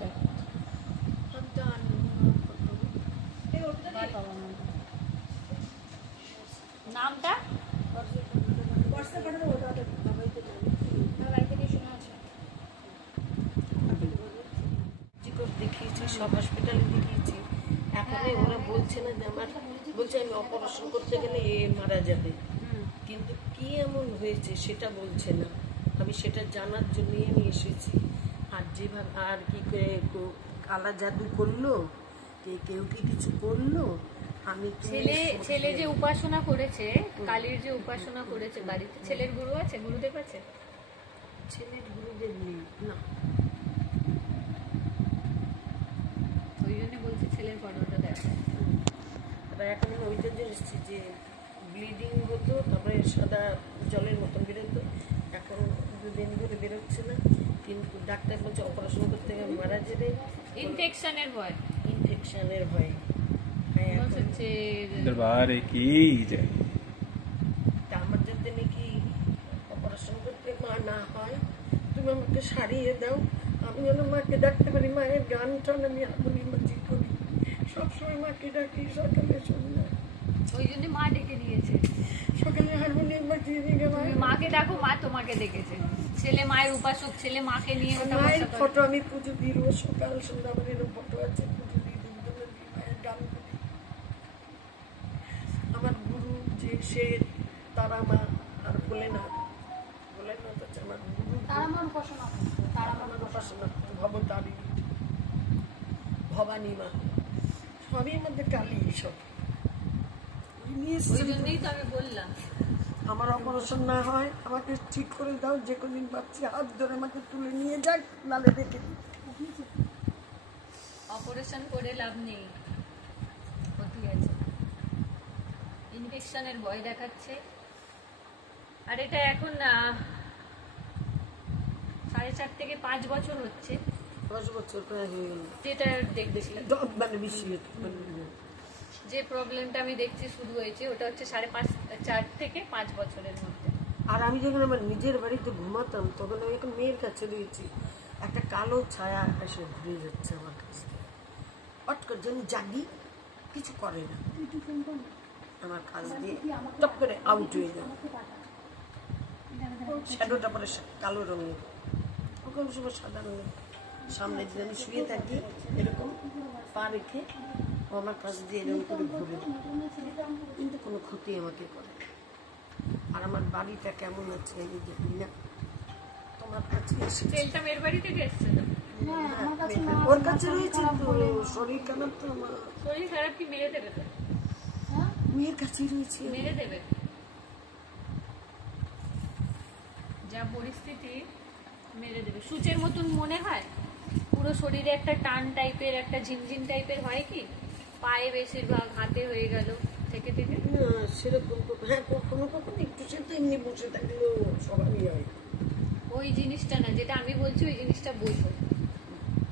দেখ নামটা দেখিয়েছি, সব হসপিটালে দেখিয়েছি, এখন ওরা বলছে না যে আমার, বলছে আমি অপারেশন করতে গেলে এ মারা যাবে, কিন্তু কি এমন হয়েছে সেটা বলছে না। আমি সেটা জানার জন্যই আমি এসেছি। আর যেভাবে আর কি কালা জাদু করলো, কেউ কি কিছু করলো, আমি ছেলে যে উপাসনা করেছে, কালীর যে উপাসনা করেছে বাড়িতে, ছেলের গুরু আছে, গুরুদেব আছে? ছেলের গুরুদেব নেই না, ওই জন্য বলছে ছেলের ফটোটা দেখা। এখন ওইটার জন্য এসেছি যে ব্লিডিং হতো, তারপরে সাদা জলের মতন বেরোতো, এখন 2 দিন ধরে বেরোচ্ছে না, কিন্তু ডাক্তার বলছে অপারেশন করতে গেলে মারা যাবে, ইনফেকশনের ভয়। ইনফেকশনের ভয়ে। দরবারে কি যায় তা আমার যাতে নাকি অপারেশন করতে মা না হয়, তুমি আমাকে সারিয়ে দাও, আমি যেন মাকে ডাকতে পারি, মায়ের গান টান আমি হারমোনিয়াম বাজিয়ে করি, সবসময় মাকে ডাকি, সকালে সন্ধ্যা। ওই জন্য মা ডেকে নিয়েছে, সকালে হারমোনিয়াম বাজিয়ে দিয়ে মাকে ডাকো, মা তোমাকে ডেকেছে। ছেলে মায়ের উপাসক, ছেলে মাকে নিয়ে মায়ের ফটো আমি পুজো দিই রোজ সকাল সন্ধ্যা, আমার এরকম ফটো আছে, পুজো দিই, মায়ের গান করি। আমার গুরু যে সে তারা মা আর ভোলেনাথ হচ্ছে আমার গুরু, তারামার উপাসনা, তারামার উপাসনা, ভবতারিণী, ভবানী মা, সবই মধ্যে কালী। সব ওই জন্যই তো আমি বললাম আমার অপারেশন না হয় আমাকে ঠিক করে দাও, যে কোনদিন পাচ্ছি হাত ধরে আমাকে তুলে নিয়ে যাক, নালে দেখে অপারেশন করে লাভ নেই, ক্ষতি আছে, ইনফেকশনের ভয় দেখাচ্ছে। আর এটা এখন 4.5 থেকে 5 বছর হচ্ছে, 10 বছর প্রায় হয়ে গেল যেটা দেখছিলাম, মানে বেশি যে প্রবলেমটা আমি দেখছি শুরু হয়েছে, ওটা হচ্ছে 4.5 থেকে 5 বছরের মধ্যে। আর আমি যখন আমার নিজের বাড়িতে ঘুমাতাম, তখন আমি একটা মেয়ের কাছে রয়েছি, একটা কালো ছায়া এসে ঘুরে যাচ্ছে আমার কাছে, হট করে যেন জাগি, কিছু করে না, আমার কাছ দিয়ে টপ করে আউট হয়ে যায়, শ্যাডোটা পরে কালো রঙের, ওরকম সময় সাদা রঙের, সামনে যদি আমি শুয়ে থাকি এরকম পা রেখে, ও আমার কাছ দিয়ে এরকম করে ঘুরে, কিন্তু কোনো ক্ষতি আমাকে করে। আর আমার বাড়িটা কেমন আছে আমি জানি না, তোমার কাছে তেলটা মেয়ের বাড়ি থেকে এসছে না? ওর কাছে রয়েছে তো, শরীর খারাপ তো, আমার শরীর খারাপ কি মেরে দেবে? তো মেয়ের কাছে রয়েছে, মেরে দেবে, যা পরিস্থিতি মেরে দেবে। সূচের মতন মনে হয়, পুরো শরীরে একটা টান টাইপের, একটা ঝিমঝিম টাইপের হয়, কি পায়ে বেশিরভাগ, হাতে হয়ে গেল থেকে থেকে না সেরকম। হ্যাঁ কখনো কখনো একটু, সে তো এমনি বসে থাকলেও সবারই হয়। ওই জিনিসটা না, যেটা আমি বলছি ওই জিনিসটা বোঝো,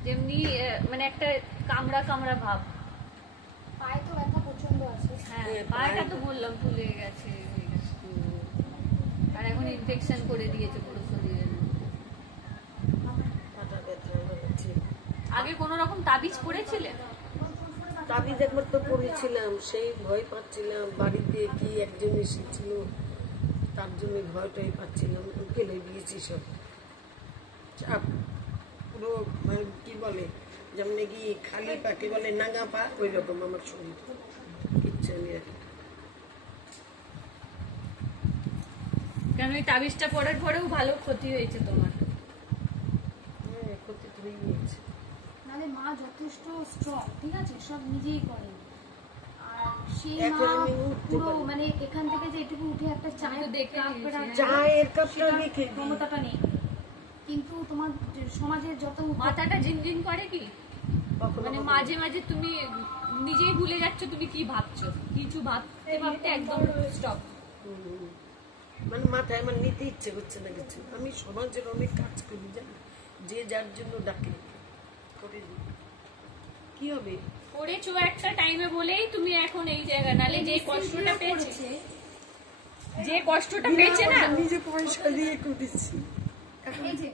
যেমনি মানে একটা কামড়া কামড়া ভাব। পায়ে তো ব্যথা প্রচন্ড আছে। হ্যাঁ পায়েটা তো বললাম ফুলে গেছে, আর এখন ইনফেকশন করে দিয়েছে পুরো শরীরের। মাথা ব্যথা হচ্ছে। আগে কোনো রকম তাবিজ পড়েছিলে? তাবিজ একবার তো পড়েছিলাম, সেই ভয় পাচ্ছিলাম, বাড়িতে কি একজন এসেছিল, তার জন্য ভয়টাই পাচ্ছিলাম, ফেলে দিয়েছি সব চাপ পুরো, কি বলে যেমন নাকি খালি পাকে বলে নাঙ্গা পা, ওই রকম আমার শরীর, ইচ্ছা নেই। কেন ওই তাবিজটা পড়ার পরেও ভালো ক্ষতি হয়েছে তোমার? হ্যাঁ ক্ষতি তো হয়ে গিয়েছে। নাহলে মা যথেষ্ট স্ট্রং, ঠিক আছে, সব নিজেই করেন। আর সেই এখন মা আমি উঠতে পুরো পারি। মানে এখান থেকে যে এটুকু উঠে একটা চায়ের দেখে কাপ নিয়েছি, রাখবে, চায়ের কাপটা সেটা রেখে দিই। ক্ষমতাটা নেই। কিন্তু তোমার সমাজের যত মাথাটা ঝিনঝিন করে কি, কখনো মানে কখনো। মাঝে মাঝে তুমি নিজেই ভুলে যাচ্ছ তুমি কি ভাবছো, কিছু ভাবতে ভাবতে একদম স্টপ। মানে মাথায় আমার নিতে ইচ্ছে করছে না কিছু, আমি সমাজের অনেক কাজ করি, জানি যে যার জন্য ডাকে করে দিই, কি হবে করেছো একটা টাইমে বলেই তুমি এখন এই জায়গা, নালে যে কষ্টটা পেয়েছে, যে কষ্টটা পেয়েছে না, নিজে পয়সা দিয়ে করেছি। এই যে